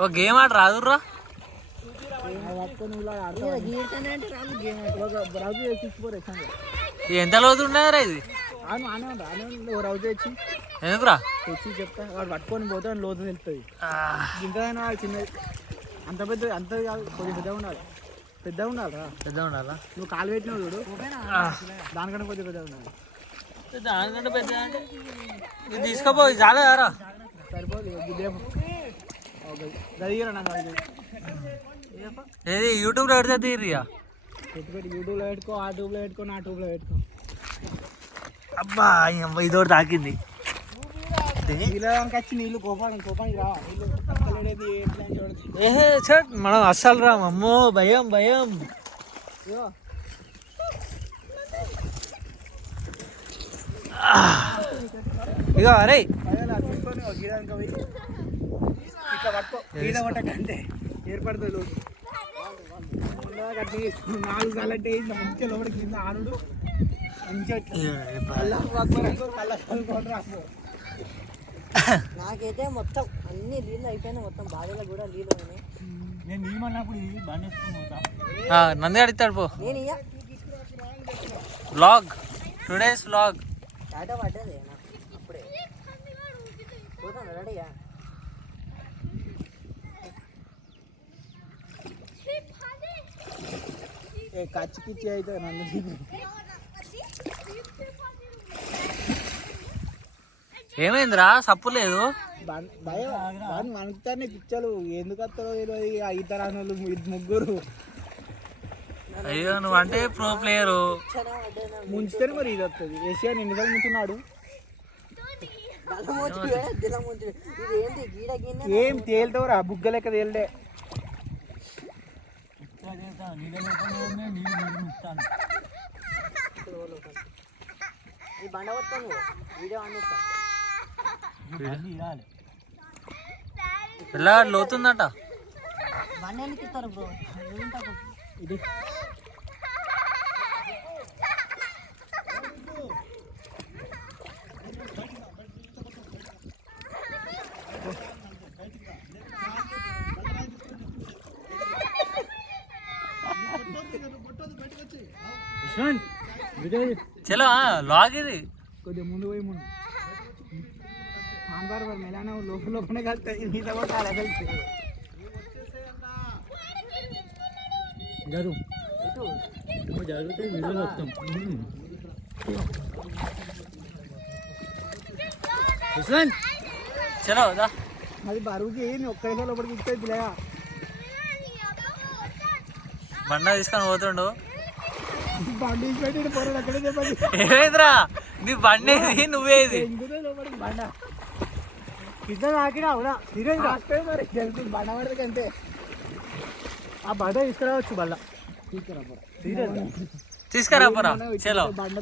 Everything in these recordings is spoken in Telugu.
ఓ గేమ్ ఆట రాదుర్రా ఎంత లోతు ఉండదురా ఇది ఎందుకురా తెచ్చి చెప్తా వాడు పట్టుకొని పోతే లోతు తెలుస్తుంది ఇంతైనా చిన్నది అంత పెద్ద అంత కాదు కొద్దిగా పెద్దగా ఉండాలిరా నువ్వు కాలు పెట్టినావు చూడు దానికంటే కొద్దిగా పెద్దగా ఉండాలి దానికంటే పెద్ద అంటే ఇది తీసుకోపోయి చాలేరా సరిపోదు ఏది యూట్యూబ్లో పెడితే తీరియా పెట్టి యూట్యూబ్లో పెట్టుకో ఆ ట్యూబ్లో పెట్టుకో నా ట్యూబ్లో పెట్టుకో అబ్బా ఇదోటి తాకింది వచ్చి నీళ్ళు కోపానికి రా ఏహే చట్ మనం అస్సలు రా అమ్మో భయం ఇగో అరే ఇట్లా పట్టుకో ఈడ కొట్టకంటే ఏర్పడుతుంది లోటు 4 సార్లు అంటే మంచిగా లోపలికి కింద ఆనుడు నాకైతే మొత్తం అన్ని నీళ్ళు అయిపోయినా మొత్తం బావిలో కూడా నీళ్ళు ఉన్నాయి. నేను నీళ్ళు అన్నప్పుడు బండి వేసుకుని పోతా నంది అడుగుతాడు పో నేను ఇక వ్లాగ్ టుడేస్ వ్లాగ్ టాటా పడ్డది నాకు అప్పుడే పోతాను రెడీగా కచ్చిపిచ్చి అయితే నన్ను ఏమైందిరా సప్పు లేదు మనకుతానే పిచ్చలు ఎందుకు వస్తారో ఇతరాలు ముగ్గురు అయ్యో నువ్వు అంటే ప్రో ప్లేయరు ముంచితేనే మరి ఇది వస్తుంది ఏషియా ఎన్నిసార్లు ముంచున్నాడు ఏం తేలుతావురా బుగ్గ లెక్క తేలిడే ఇలా లోతుందట బండి ఎందుకు ఇస్తారు బ్రో ఇది చలో లాగ్ ఇది కొద్దిగా ముందు పోయి ముందు సాంబార్ మెలానా లోపలనే కలుగుతుంది నీతో కూడా అలా కలుగుతుంది జరిగితే వీడియోలో వస్తాం చలో అది బరువుకి ఏమి ఒక్కరిసారి లోపలికి ఇస్తే పిల్లగా బండ తీసుకొని పోతుండు బండి పెట్టి పోరాడు అక్కడే చెప్పండి ఏమైందిరా నీ బండి నువ్వేది లోపలికి బండ కింద తాకినా అవునా సీరియస్ మరి జరుగుతుంది బండ పడితే అంతే ఆ బండ తీసుకురావచ్చు బల్ల తీసుకురాపరా చలో బండ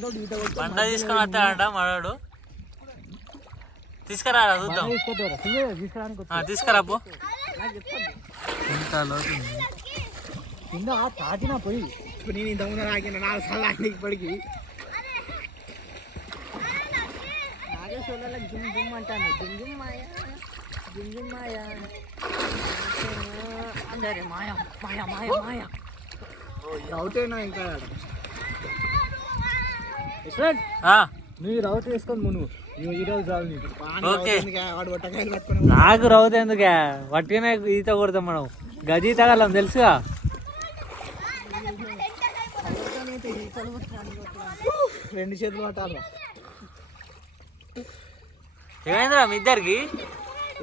తీసుకొని వస్తాడంట మడాడు తీసుకురా చూద్దాం తీసుకురాపో ఇంత లోతు కింద తాకినా పోయి ఇప్పుడు నేను ఇంతకుముందు తాకిన 4 సార్లు తాకిన ఇప్పటికి నాగేశ్వర్లకు జిమ్ జిమ్ అంటాను జిమ్ మాయా అందరే మాయా రౌతేనా ఇంకా నువ్వు రౌత వేసుకొని మును నువ్వు ఈరోజు రావు నీకు వాడు బట్టకాయలు పట్టుకుని నాకు రౌత ఎందుకే వట్టిగానే ఈత కొడతాం మనం గజీ తగలం తెలుసుగా 2 చేతులు పట్టాలి ఏమైందిరా మీ ఇద్దరికి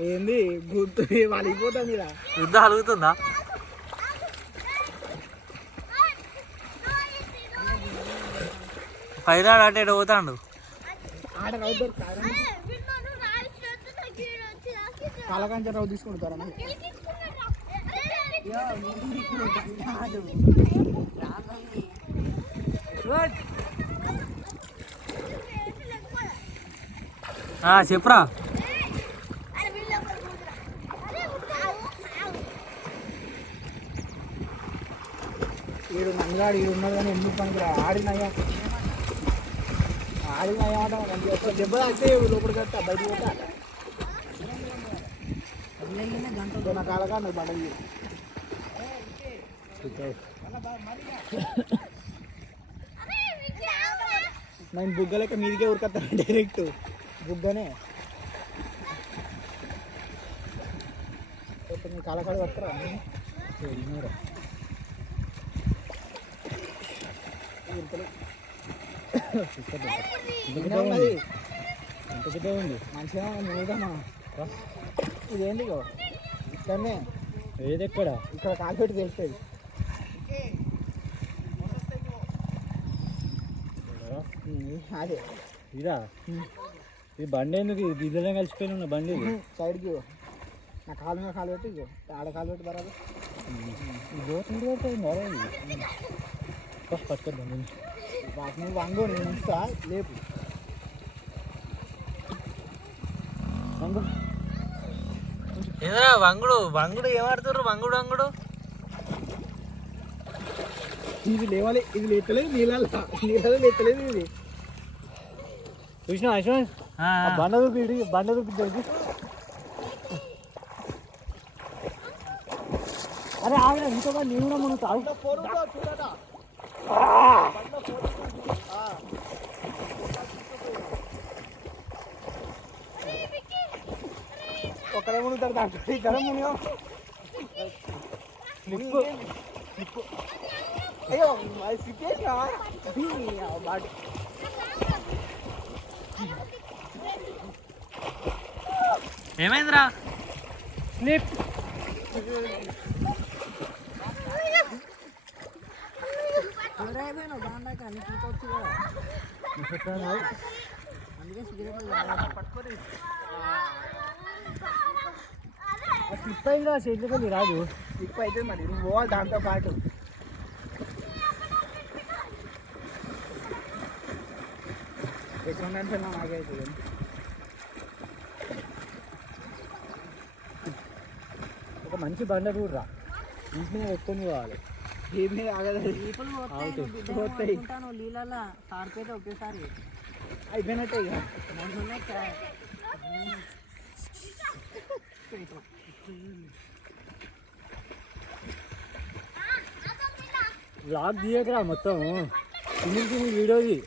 ఏంది గుర్తు వాళ్ళిపోతాం మీద యుద్ధం కలుగుతుందా పైరాడు అటు ఇటు పోతాడు ఆడ రౌ కలకంచ రౌ తీసుకుంటారా చెప్పురా వీడు నందిగాడు వీడు ఉన్నాడు కానీ ఎందుకు పనికి ఆడినయ్యా దెబ్బ తాకితే లోపలికి వస్తా బయటకు పోతా నా కాలగా నాకు బండలు నేను బుగ్గ లెక్క మీదికే ఉరికొస్తాను డైరెక్ట్ బుగ్గనే మీ కాలకాడ వస్తారా ఎంత పెద్ద ఉంది మంచిగా మూడమ్మా ఇదేంటి ఇక్కడనే ఏది ఎక్కడ ఇక్కడ కాలు పెట్టి తెలుస్తుంది అదే ఇదా ఈ బండి ఎందుకు ఇద్దరే కలిసిపోయిన ఉన్న బండి సైడ్కి నా కాలు మీద కాలు పెట్టి ఇగో ఆడ కాలు పెట్టి బరాదు పట్టుకోండి వాటిని వంగు నేను ఉంచుతా లేపు వంగు ఏదరా వంగుడు వంగుడు ఏమాడుతుర్రు వంగుడు వంగుడు ఇది లేవాలి ఇది లేతలేదు నీళ్ళలో లేతలేదు ఇది చూసినా అశ్వన్ బండ దూపి బండ దూపి అరే ఆవిడ ఇంకో నేను కూడా మనం తాగు ఒక్కడే మునుగుతారు దాంట్లో ఇద్దరం మునిగా అయ్యో అది సిక్కేసా బాటి ఏమైందిరా స్లిప్ అందుకే సిగరెట్ పట్టుకోరు స్లిప్ అయిందా చేతికి రాదు స్లిప్ అయితే మరి నువ్వు పోవాలి దాంతో పాటు ఎక్కడ నాకైతే ఒక మంచి బండ చూడరా ఇంటి మీద పెట్టుకొని పోవాలి ఈ మీద ఆగదాయి నీళ్ళ తాడిపోతే ఒకేసారి అయిపోయినట్టే ఇక వ్లాగ్ తీయకరా మొత్తం వీడియోది